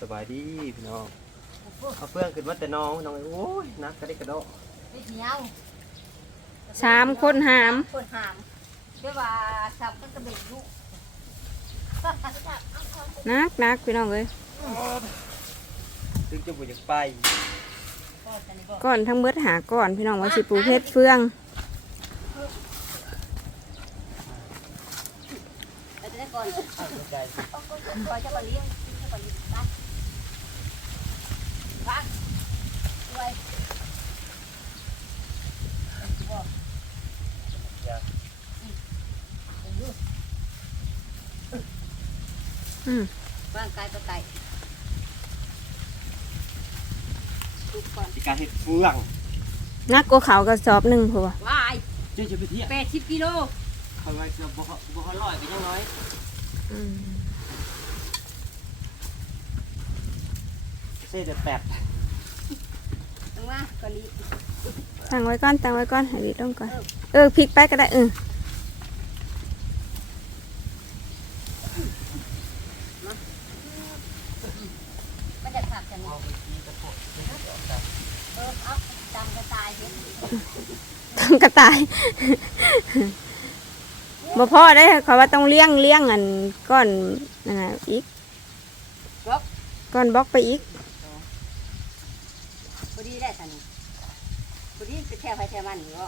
สบายดีพี่น้องเอาเพื่อนขึ้นมาแต่น้องน้องโอ้ยนักกระดิกกระโดดไม่เหนียวสามคนหาม คนหามด้วยว่าสับก็กระเบ็ดลูกนักนักพี่น้องเลยถึงจะบ่อยากไปก่อนทั้งเบิดหาก่อนพี่น้องว่าสิปลูกเพชรเฟืองไปจะได้ก่อน เอาเข้าใจ คอยจะมาเลี้ยงจะมาเลี้ยงไปพักด้วย อืม ร่างกายตัวไก่ทุกก่อนสิการเฮ็ดเฟืองนักกว่าเขากระสอบหนึ่งผัววายเจ้าจะไปเที่ยวแปดสิบกิโลเขาไว้จะบ่บ่ฮอดร้อยก็ยังน้อยอืมเซ่จะแปดตรงว่าก่อนนี้ตั้งไว้ก่อนตั้งไว้ก่อนให้ดีต้องก่อน เออพลิกไปก็ได้เออ มันจะขับกัน เอาไปที่กระโปง เออเอาจำกระตายเห็น ต้อง กระต่ายบ่พอได้เขาว่าต้องเลี้ยงเลี้ยงอันก้อนนั่นน่ะอีกก้อนบล็อกไปอีกพอดีได้สันพอดีจะแค่ไฟแค่มันอยู่ก็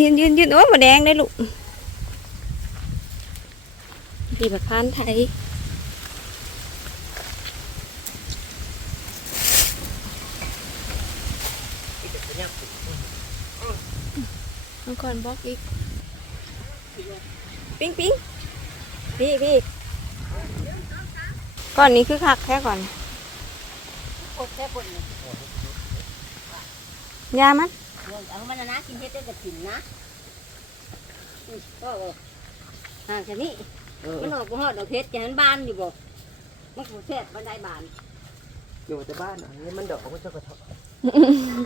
ยืนยืนยืนโอ้ยหมดแดงได้ลูกดีแบบพานไทย ที่จะไปยักษ์ เอา ก่อนบล็อกอีก ปิ๊งปิ๊งพี่พี่ก่อนนี้คือคักแค่ก่อนโคตรแค่คนเลยยามันเอามันนะกินเฮ็ดได้กระถิ่นนะก็ห่างจากนี้เออมันออกก็ฮอดดอกเพชรจะหันบานอยู่บ่มันก็แค่บันไดบาน อยู่แต่บ้านอันนี้มันดอกของเจ้ากระทบ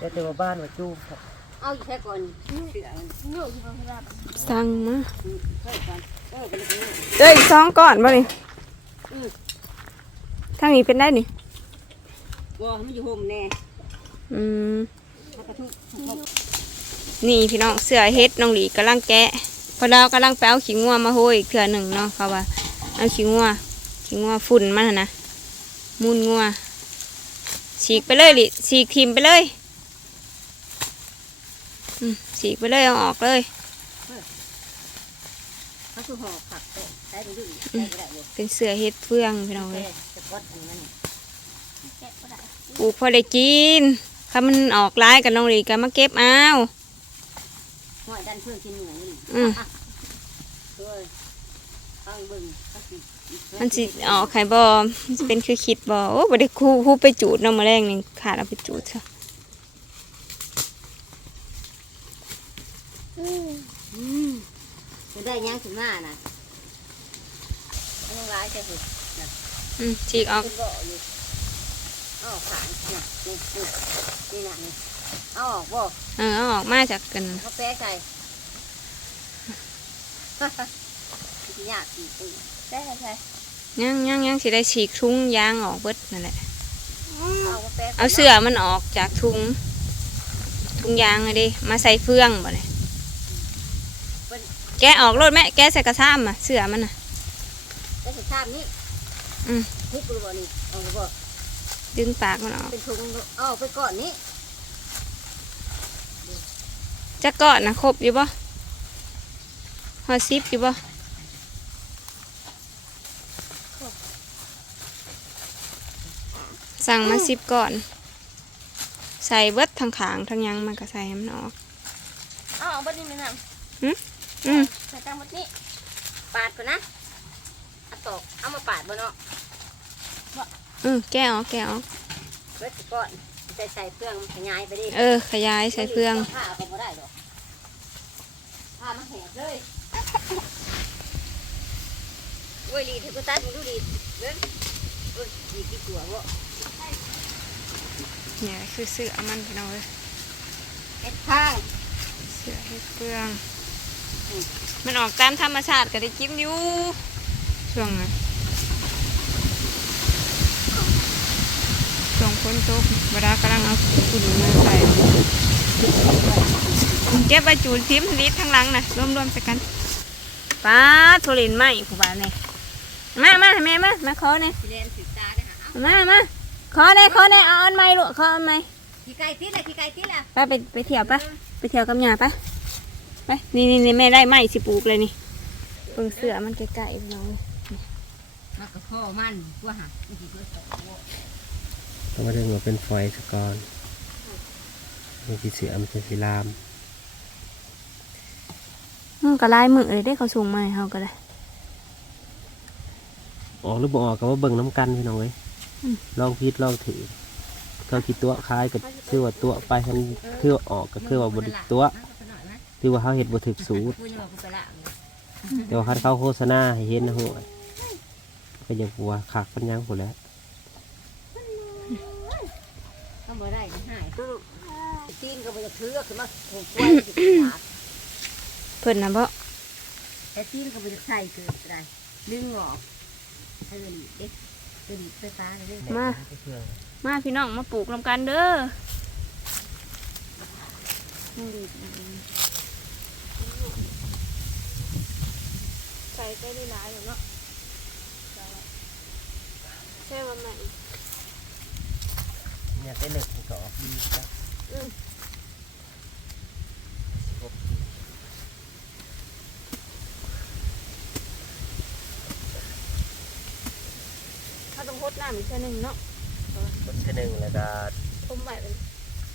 แต่แต่ว่าบ้านว่าจู้ครับ เอาอยู่แค่ก่อนเสือมันสั่งมาเพิ่มก่อนเออไปเลยเอ้ยสองก่อนบ่นี่ทางนี้เป็นได้นี่บ่มันอยู่ห่มแน่อืมมันกระทุกนี่พี่น้องเสือเฮ็ดน้องหลีกำลังแกะพอดาวกำลังไปเอาขี้งัวมาโหยอีกเถื่อหนึ่งเนาะเขาว่าเอาขี้งัวขี้งัวฝุ่นมันน่ะนะมูนงัวฉีกไปเลยลิฉีกทิมไปเลย อืมฉีกไปเลยเอาออกเลยเขาคือห่อผักโตใช้ดูดิใช้ก็ได้อยู่เป็นเสือเฮ็ดเฟืองพี่น้องเลยจะกดอันนั้นแกะก็ได้ปลูกพอได้กินถ้ามันออกร้ายกับน้องหลีก็มาเก็บเอาห้อยดันเพื่อนกินหนูนี่อืมเฮ้ยฟังเบิ่งก็สิมันสิออกไข่บอมันสิเป็นคือคิดบอโอ้บ่ได้คู่คู่ไปจูดเน้องมาแรงนี่ขาดเอาไปจูดซะ จะได้ยังถึงหน้าน่ะต้องร้ายใช่ไหมอืมฉีกออกเป็นเบาะอยู่เอาออกขางน่ะนี่นี่นี่น่ะนี่เอาออกบ่เออเอาออกมาจากกันเขาแป๊ะใส่ที่ยากอีกอีกแป๊ะใส่ยังยังยังสิได้ฉีกทุงยางออกเบิดนั่นแหละเอาก็แป๊ะเอาเสื้อมันออกจากทุงทุงยางเลยดิมาใส่เฟืองบ่เนี่ย แกะออกรถแม่แกะใส่กระซ้ำอะเสื้อมันอะก็จะทราบนี้อืมทุกรูบ่นี่เอารูบ่ดึงปากมันออกเป็นถุงเอาออกไปก่อนนี้จะกอดนะครบอยู่บ่ฮอดซิปอยู่บ่สั่งมาสิบก่อน ใส่เบิดทางขางทางหยังมันก็ใส่ให้มันออกเอาออกบัดนี้ไหมนะ อืมใส่ตังบัดนี้ปาดก่อนนะเอาตอกเอามาปาดบ่เนาะอืมแกะออกแกะออกเบิดก่อนใส่ใส่เครื่องขยายไปดิเออ ขยายใส่เฟืองผ้าเอาไปบ่ได้ดอกผ้ามาแหบเลยโอ้ยลีดให้กูตัดมึงดูลีดเด้อโอ้ยลีดกี่ตัวบ่เนี่ยคือเสื้อมันพี่น้องเลยเอ็ดข้างเสื้อเฮ็ดเฟืองอื มมันออกตามธรรมชาติก็ได้กินอยู่ช่วงนั้นช่วงฝนตกเวลากำลังเอาฝุ่นมาใส่เก็บใบจูนทิมลิดทั้งหลังนะรวมๆใส่กันป้าโทรลินไหมผู้บ้านเนี่ยมามาแม่มามาขอเนี่ยสิเลนสิตาได้หาเอามามาขอเนี่ยขอเนี่ยเอาอันไม้ลูกขออันไม้ขี้ไก่ติดละขี้ไก่ติดละไปไปไปเที่ยวปะไปเที่ยวกับหยาปะ ไปนี่นี่นี่แม่ได้ไม้สิปลูกเลยนี่เปิงเสือมันใกล้ๆพี่น้องเลยมากระพ่อมันว่าหาอีกเพื่อสองต้องมาเรื่องว่าเป็นฝอยสกอนมีสีเสือมันเป็นสีลามมันก็ลายมือเลยได้เขาส่งมาให้เขาก็ได้ออกหรือบ่ออกก็ว่าเบิ่งน้ำกันพี่น้องเอ้ยอืมลองพิดลองถือเขาคิดตัวคล้ายก็คือว่าตัวไปทันคือว่าออกก็คือว่าบไดิตัว คือว่าเขาเห็ดบ่ถึกสูตรกูยังบอกกูไปละแต่ว่าคันเขาโฆษณาให้เห็นนะหัวก็อยังกลัวขากปัญญังหมดแล้วก็บ่ได้หายตีนก็บ่จะถือขึ้นมาโขกกล้วยสิขาดเพิ่นนะเพราะแต่ตีนก็บ่จะใส่เกินได้ดึงออกให้มันเด็กตัวดีไฟฟ้าเลย มา มาพี่น้องมาปลูกนำกันเด้อ ใส่ได้ดีหลายอยู่เนาะใช่ว่าใหม่เนี่ยได้เหล็กก็ออกดีครับเขาต้องพดน้ำอีกเท่านึงเนาะรถเท่านึงแล้วก็ต้มไว้เป็น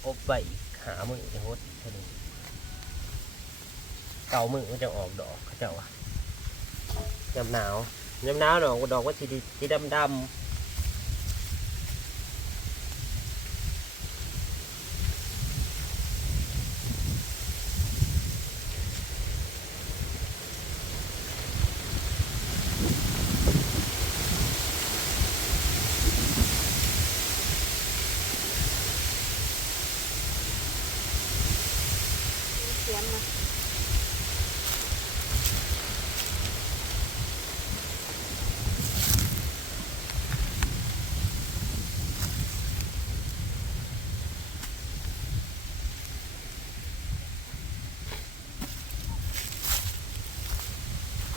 อบใบอีกหามือจะฮดเท่านึงเก่ามือมันจะออกดอกเขาเจ้าว่ะ ยำหนาวยำหนาวดอกดอกว่าสีสีดำดำๆ เสียมมา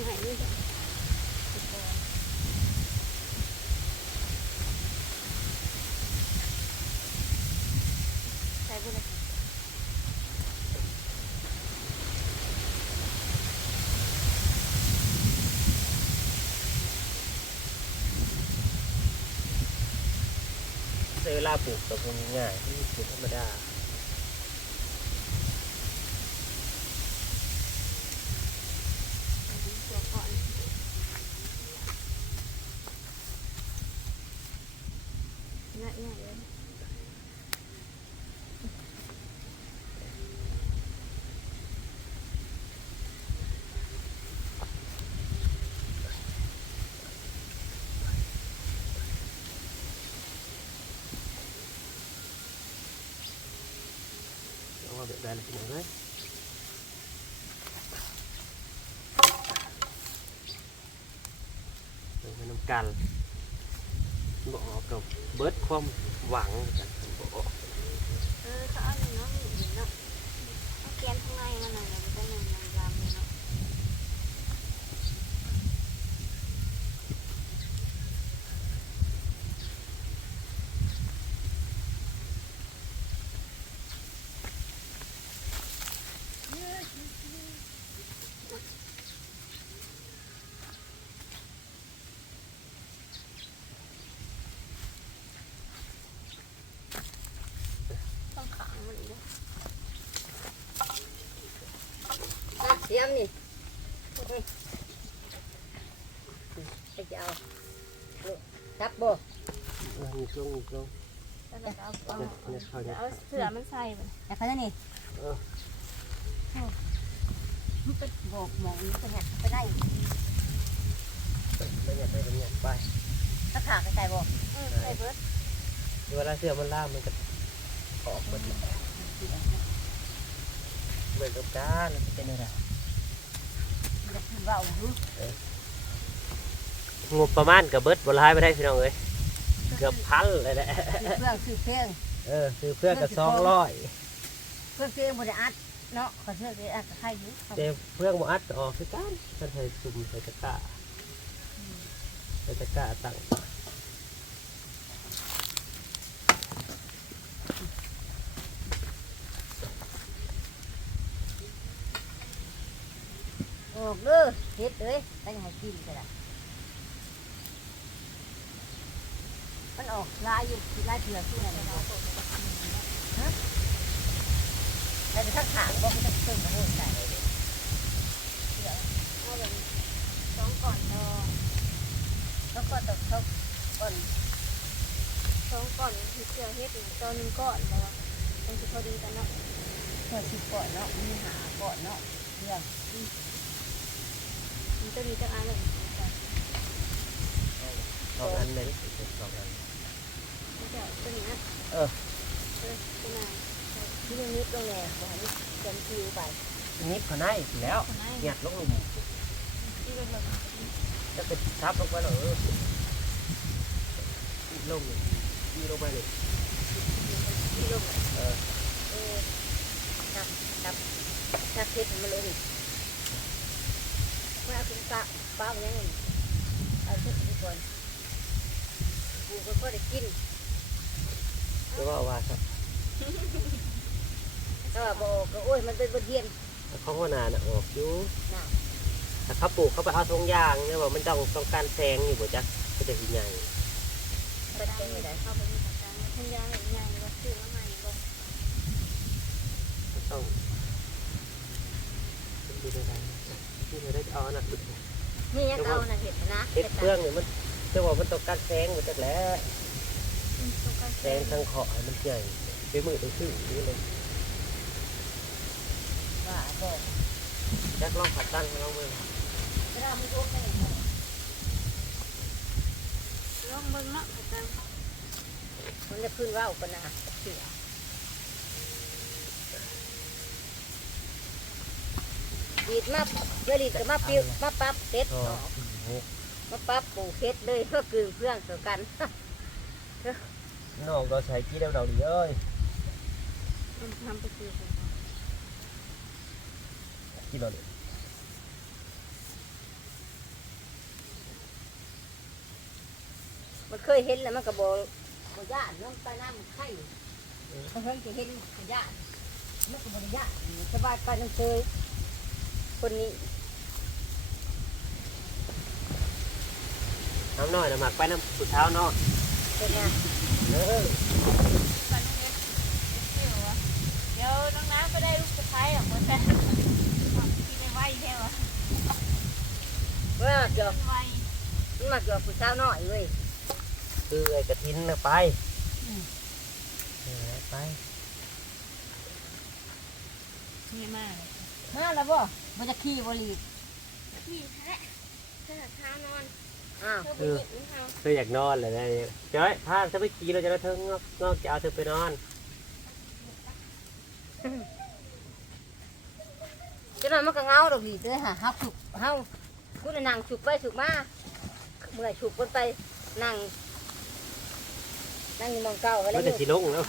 ไหนนี่จ้ะ ใส่ไปเลยเวลาปลูกกับมันง่ายที่ปลูกธรรมดา ตัวก่อนง่ายง่ายเลย เอามาแบบได้เลยพี่น้องเลยเป็นขนมกันบอกออกกับเบิร์ดความหวังกันบอกออก เออเขาเอาหนึ่งเนาะหนึ่งเนาะเอาแกนข้างในมันหน่อยเราจะหนึ่งยำเลยเนาะ ต้องขังมันอีกนะ เสียมนี่ไปจะเอาจับบ่เออมีช่วงมีช่วงแล้วเราเอาเอาเนี่ยเขาเนี่ยเอาเสือมันใส่ไปแต่เขาจะนี่เออมันเป็นบอกหมองมันเป็นหักไปได้ไม่อยากได้เป็นอยากไปถ้าขาไกลๆบอกเออใส่เบิร์ดเวลาเสื้อมันล่ามมันก็ออกหมดเลยเหมือนกับการมันจะเป็นอะไร เว่าดูงบประมาณกับเบิดบ่หลายไปได้พี่น้องเอ้ยเกือบพันเลยแหละเพื่องคือเพลงเออซื้อเพื่อนกับสองร้อยเพื่องเพลงบริอัดเนาะขอเชื่อเลยอัดกับใครอยู่เจ้เพื่อนบ่อัดก็ออกคือกันท่านใส่ซุ่มใส่ตะกร้าใส่ตะกร้าตั้ง ออกเด้อเฮ็ดเลยตั้งให้กินก็ได้มันออกลายอยู่ลายเถื่อที่ไหนเนาะฮะแต่ถ้าขางก็ไม่ต้องเพิ่มมาโหดใส่เอาแบบสองก่อนเนาะแล้วก็ตกเขาก่อนสองก่อนคือเสือเฮ็ดอีกตอนหนึ่งก่อนแล้วมันจะพอดีกันเนาะเพื่อสิบก่อนเนาะมีหาก่อนเนาะเรื่อง มันจะมีจังอันเลยสองอันเลยสองอันมันจะตัวนี้นะเออเออตัวไหนที่มันนิดลงแน่อกให้เต็มคิวไปนิดเขาดแล้วตัวไหยัดลงหลุมจะเป็นทับลงไปหรอเอลงเลยยีลงไปเลยที่ลงเออเออจับจับจับเพชรมาเลย นี่ไม่เอาเป็นปลาปลาอย่างนี้เอาชรดีก่อนปูก็พอได้กินแล้วก็ว่าครับถ้าว่าบอกก็โอ้ยมันเป็นบทเรียนเขาหัวหนาน่ะออกอยู่น่ะถ้าเขาปลูกเขาไปเอาทงยางเนี่ยว่ามันต้องต้องการแสงอยู่บ่จ๊ะก็จะหิใหญ่ไปเจอได้เข้าไปในสถานทุ่งยางใหญ่ก็ซื้อมาใหม่ก็ต้องดูได้ ได้ที่เราได้เอาอันนั้นนี่ยังเอาน่ะเห็ดนะเฮ็ดเพื่องเนี่ยมันจะว่ามันต้องการแสงหมดจักแหล้วต้องการแสงทางขอให้มันใหญ่ไปมือไปขึ้นนี่เลยว่าบอกจักลองขัดตั้งลองมือจะได้ไม่รู้ไปไหนลองเบิ่งเนาะอาจารย์มันจะขึ้นว่าวปนาเสีย ดีดมาเวลีดก็มาปิ้วมาปั๊บเซ็ตอ๋อออกมาปั๊บปูเซ็ตเลยเพื่อกืนเพื่องต่อกันน้องเราใช้กี้เดาเดาดีเอ้ยมันทำไปซื้อของกี้เราดิมันเคยเห็นแล้วมันก็บอกบย่านน้องไปน้ำมันไข่มันเพิ่งจะเห็นกย่านมัน คนนี้น้ำน้อยนะหมักไปน้ำสุดเท้าเนาะเป็นไงเออกันเฮ็ดเที่ยววะเดี๋ยวน้องน้ำก็ได้ลูกสะพ้ายอะหมดแล้วกินได้ไวแท้วะว่าเกี่ยวไวมันมาเกี่ยวผู้สาวน้อยเว้ยคือไอ้กระทินนะไปเออไปนี่มากมาแล้วบ่ มันจะขี่บรีดนี่แหละเสื้อผ้านอนอ้าวเธอไปหยิบของเขาคืออยากนอนเลยนะเนี่ยจ้อยพาเธอไปขี่เราจะได้เธองอกงอกจะเอาเธอไปนอนจะนอนมันก็เงาดอกดีเด้อฮะเฮาสุกเฮาคุณน่ะนั่งสุกไปสุกมาเมื่อยสุกคนไปนั่งนั่งอยู่หมองเก่าไว้แล้มัวนอจะยู่สีลงแล้ว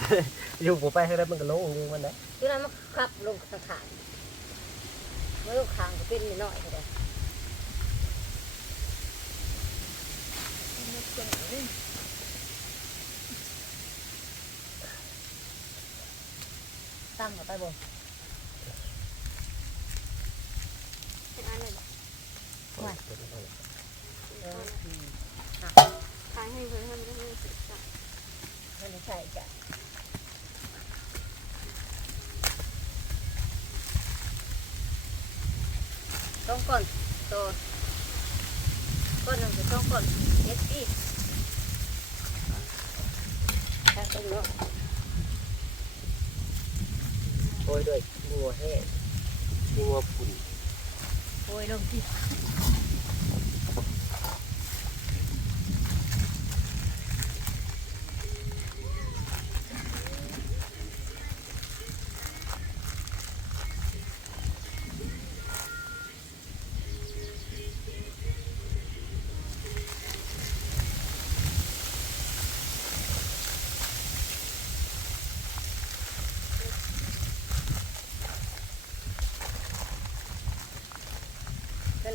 อยู่ผมไปให้ได้มันก็ลงอยู่มันนะจุนั้นมันขับลงทางขาง มันลงขางก็เป็นนิดหน่อยก็ได้ตั้งเอาไปบ่เป็นอันเลยเอออืมขายให้เพื่อนให้มันได้ศึกษามันไม่ใช่จ้ะ ต้องก่อนโตก้อนหนึ่งจะต้องก่อนเอ็ดอีกถ้าเป็นเนาะโอ้ยด้วยงัวแห้งงัวผุ่นโอ้ยลงที่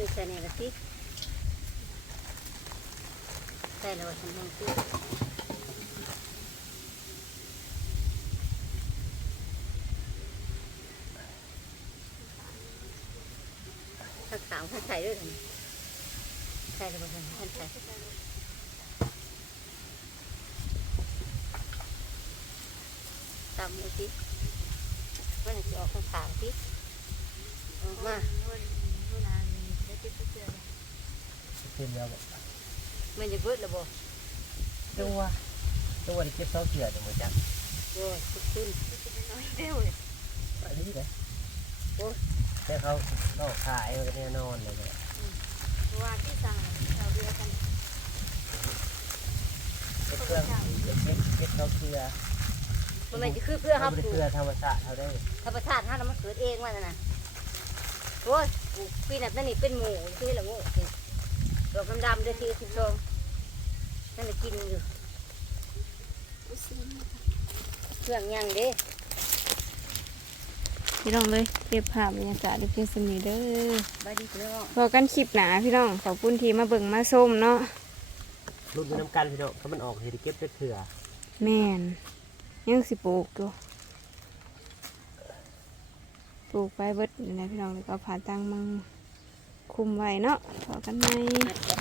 อใส่ในละสิใส่ล้วว่าฉันยังสิถ้าขาวถ้าใส่ด้วยกันใส่ล้วว่าฉันท่านใส่ตำเลยสิมันจะออกข้างขาวสิมา ขึ้นแล้วบ่มันจะเบิดแล้วบ่ตัวตัวที่เก็บเสาเสือจังบ่จ๊ะโอ้ยขึ้นอันนี้เลยโอ้ยแต่เขาเขาขายมันก็แน่นอนเลยเนี่ยว่าที่สั่งเราเดียวกันเก็บเครื่องเก็บเก็บเก็บเสาเสือมันไม่จะคือเพื่อเขาเขาไม่ได้ปลูเพื่อธรรมชาติเขาได้ธรรมชาติเขาแล้วมันเกิดเองว่านั่นนะโอ้ยปีนั้นนั่นนี่เป็นหมูที่ละงู ดอกดำๆเดือนที่สิบสองนั่นน่ะกินอยู่เครื่องยังเด้พี่น้องเลยเก็บภาพบรรยากาศได้เพียงสมีเด้อบายดีเนาะพอกันคลิปหนาพี่น้องขอบคุณที่มาเบิ่งมาส้มเนาะรุ่นน้ำกันพี่น้องเขามันออกสิได้เก็บเสือแม่นยังสิปลูกอยู่ปลูกไปเบิดนี่นะพี่น้องแล้วก็ผ่าตังมัง คุมไว้เนาะพอกันไหมมัดใจ